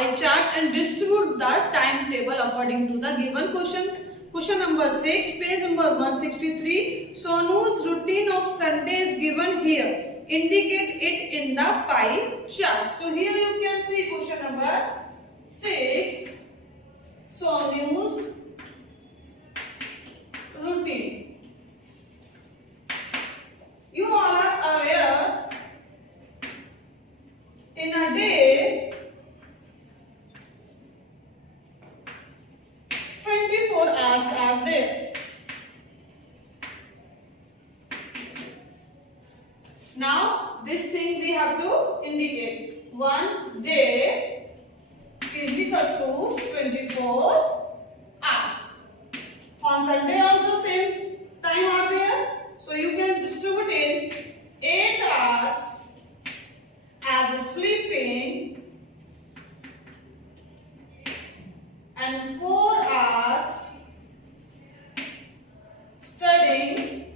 pie chart and distribute the timetable according to the given question. Question number 6, page number 163. Sonu's routine of Sunday is given here. Indicate it in the pie chart. So here you can see question number 6. Sonu's routine. You all are aware, in a day 24 hours are there. Now this thing we have to indicate. One day is equal to 24 hours. On Sunday also same time are there. So you can distribute in 8 hours as sleeping and 4 hours studying,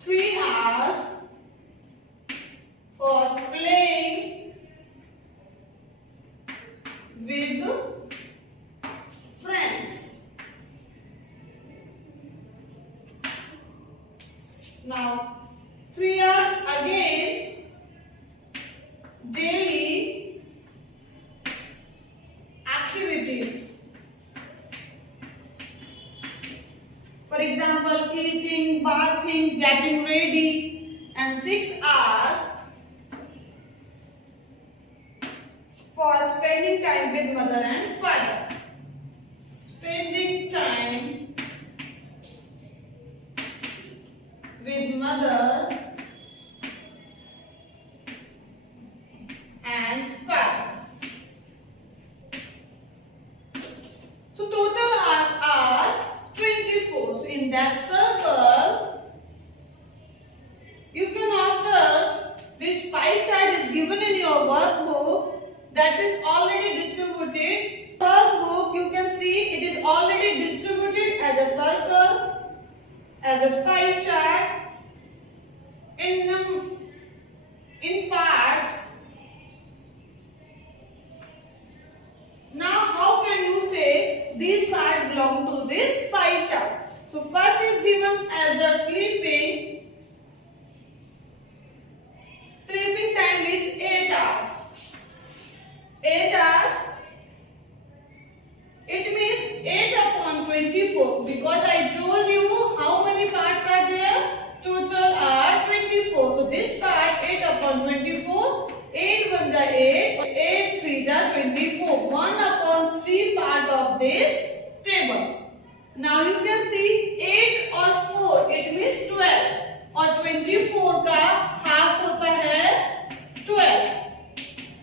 3 hours for playing with friends. Now 3 hours again daily activities. For example, eating, bathing, getting ready, and 6 hours for spending time with mother and father. Spending time with mother and father. So total hours are 24. So in that circle, you can observe this pie chart is given in your workbook that is already distributed. Workbook, you can see it is already distributed as a circle, as a pie chart in parts. Now how can you say these parts belong to this pie chart? So first is given as the sleeping. Sleeping time is 8 hours. 8 hours. It means 8 upon 24 because I told you how many parts are there. Total are 24. So this part 8 upon 24. 8 1 is 8. 8 3 is 24. 1 upon 3 part of this table. Now you can see 8 और 4 it means 12 और 24 का half होता है 12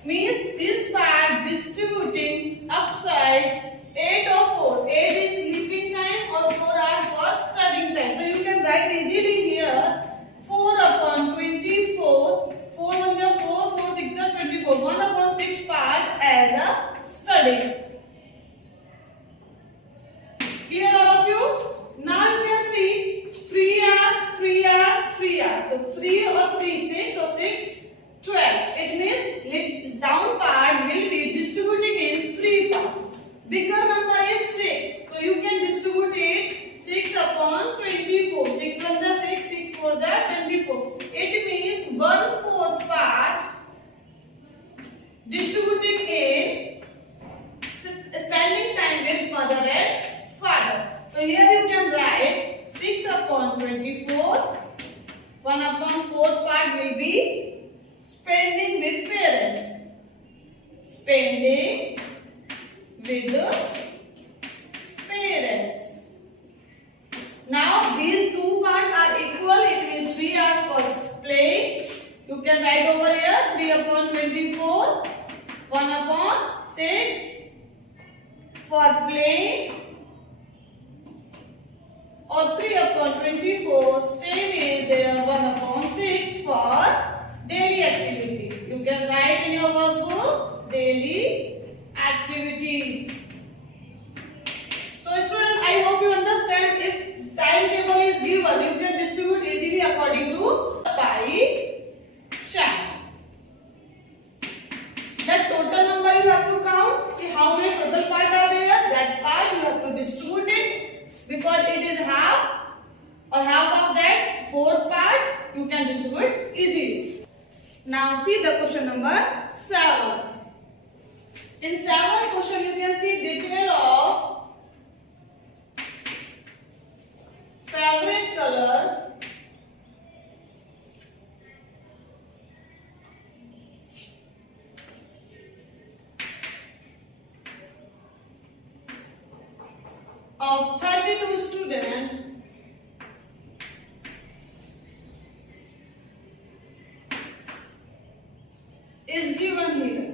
means this part distributing upside 8 or 4. 8 is sleeping time or 4 hours for studying time. So you can write easily here 4 upon 24. 4 1 is 4, 4 6 is 24. 1 upon 6 part as a study. Clear all of you? Now you can see 3 hours, 3 hours, 3 hours. So 3 or 3, 6 or 6, 12. It means down part will be distributing in 3 parts. Bigger number is 6. So you can distribute it 6 upon 24. 6 1 is 6, 6 4 is 24. It means 1/4 part distributing in spending time with mother and father. So here you can write 6 upon 24. 1 upon 4 part will be spending with parents. Spending with the parents. Now these two parts are equal. It means 3 hours for playing. You can write over here 3 upon 24. 1 upon 6 for playing. Or 3 upon 24. Same is there 1 upon 6 for daily activity. You can write in your workbook daily activities. So student, I hope you understand. If timetable is given, you can distribute easily according to the pie chart. because it is half or half of that fourth part, you can distribute easily. Now see the question number 7. In 7 question you can see detail of favorite color, of 32 students is given here.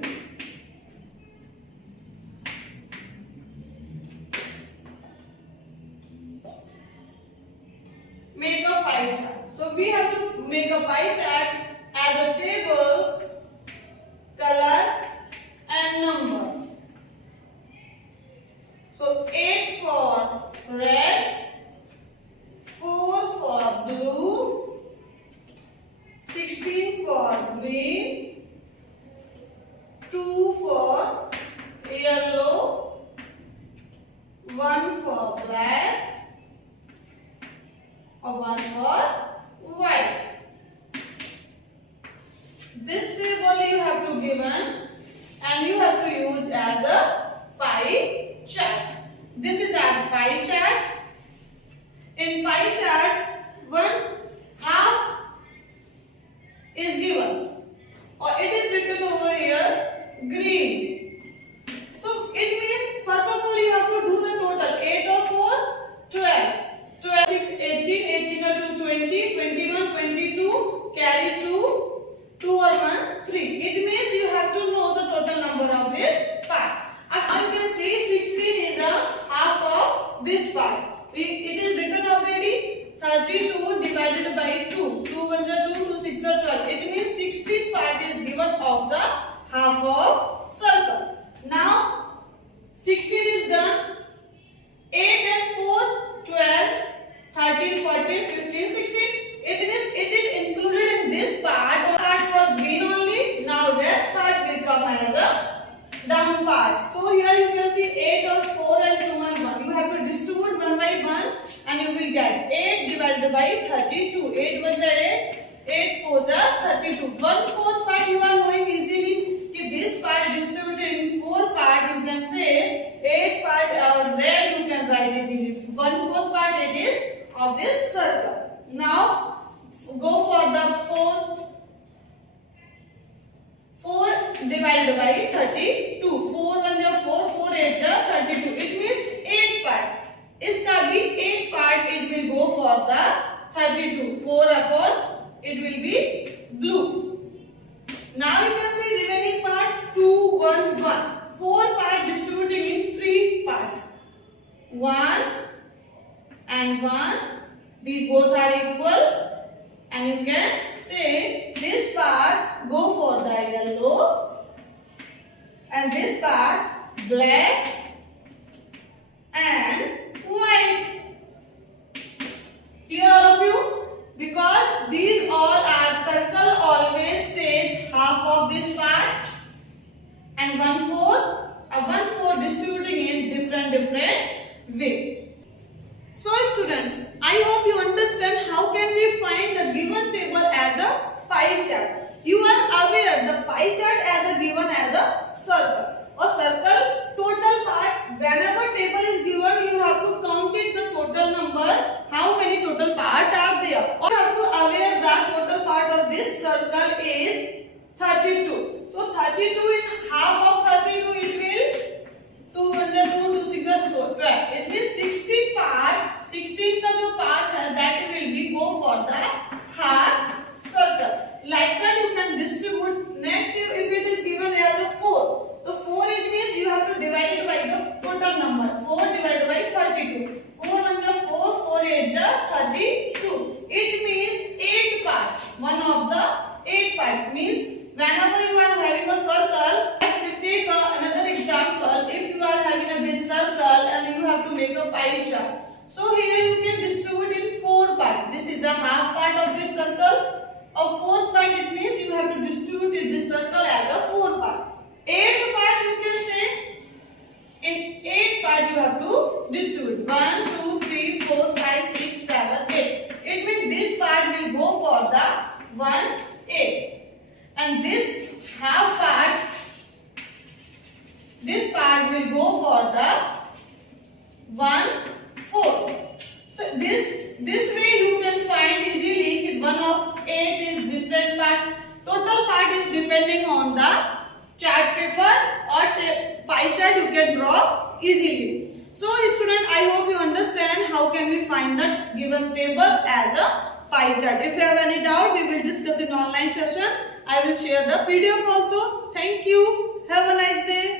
Make a pie chart. So we have to make a pie chart as a table, color and numbers. So 8 for red, 4 for blue, 16 for green, 2 for yellow, 1 for black, or 1 for white. This table you have to given and you have to use as a pie chart. This is our pie chart. In pie chart, 1/2 is given, or it is written over here green. So it means first of all you have to do the total. 8 or 4, 12. 12, 6, 18, 18 or 2, 20, 21, 22, carry 2, 2 or 1, 3. It means you have to know the total number of this part. And you can see 16 is a half of this part. It is written already 32 divided by 2. 2 1 are 2, 2 6 are 12. It means 16 part is given of the half of circle. Now 16 is done. 8 and 4, 12, 13, 14, 15, 16. It means it is included in this part. Part for green only. Now rest part will come as a down part. So here you can see 8 or 4 and 2 and 1. You have to distribute 1 by 1 and you will get 8 divided by 32. 8 1 is 8, 8 4 is 32. 1/4 part you are knowing easily. This part distributed in 4 part, you can say 8 part or red you can write it easily. 1/4 part it is of this circle. Now go for the 4 divided by 32. 4 1 is 4, 4 8 is 32. It means 8 part. Iska bhi 8 part it will go for the 32. 4 upon it will be blue. Now you can see remaining part 2 1 1. 4 parts distributed in 3 parts. 1 and 1. These both are equal, and you can say this part go for the yellow and this part black and white. Clear all of you? Because these all are circle always says half of this part and 1/4 distributing in different way. So student, I hope you understand how can we find the given table as a pie chart. You are aware the pie chart as a given as a circle. A circle total part, whenever table is given you have to count it the total number, how many total part are there. Or you have to aware that total part of this circle is 32. So 32 is half of 32, it will 2 1 is 2, 2 6 is 4, 12. It means 16 part, 16 का जो part है that will be go for the half circle. Like that you can distribute. Next if it is given as a 4, so 4 it means you have to divide it by the total number. 4 divided by 32. 4 1 is 4, 4 8 is 32. It means 8 parts. One of the 8 part means whenever you are having a circle, let's take another example. If you are having this circle and you have to make a pie chart. So here you can distribute in 4 parts. This is the half part of this circle. A 4th part it means you have to distribute this circle as a 4 part. 8th part you can say in 8 part you have to distribute. 1, 2, 3, 4, 5, 6, 7, 8. It means this part will go for the 1, 8. And this half part, this part will go for the 1, 4. So this way you can find easily if 1 of 8 is different part. Total part is depending on the chart paper or pie chart you can draw easily. So student, I hope you understand how can we find the given table as a pie chart. If you have any doubt, we will discuss in online session. I will share the PDF also. Thank you. Have a nice day.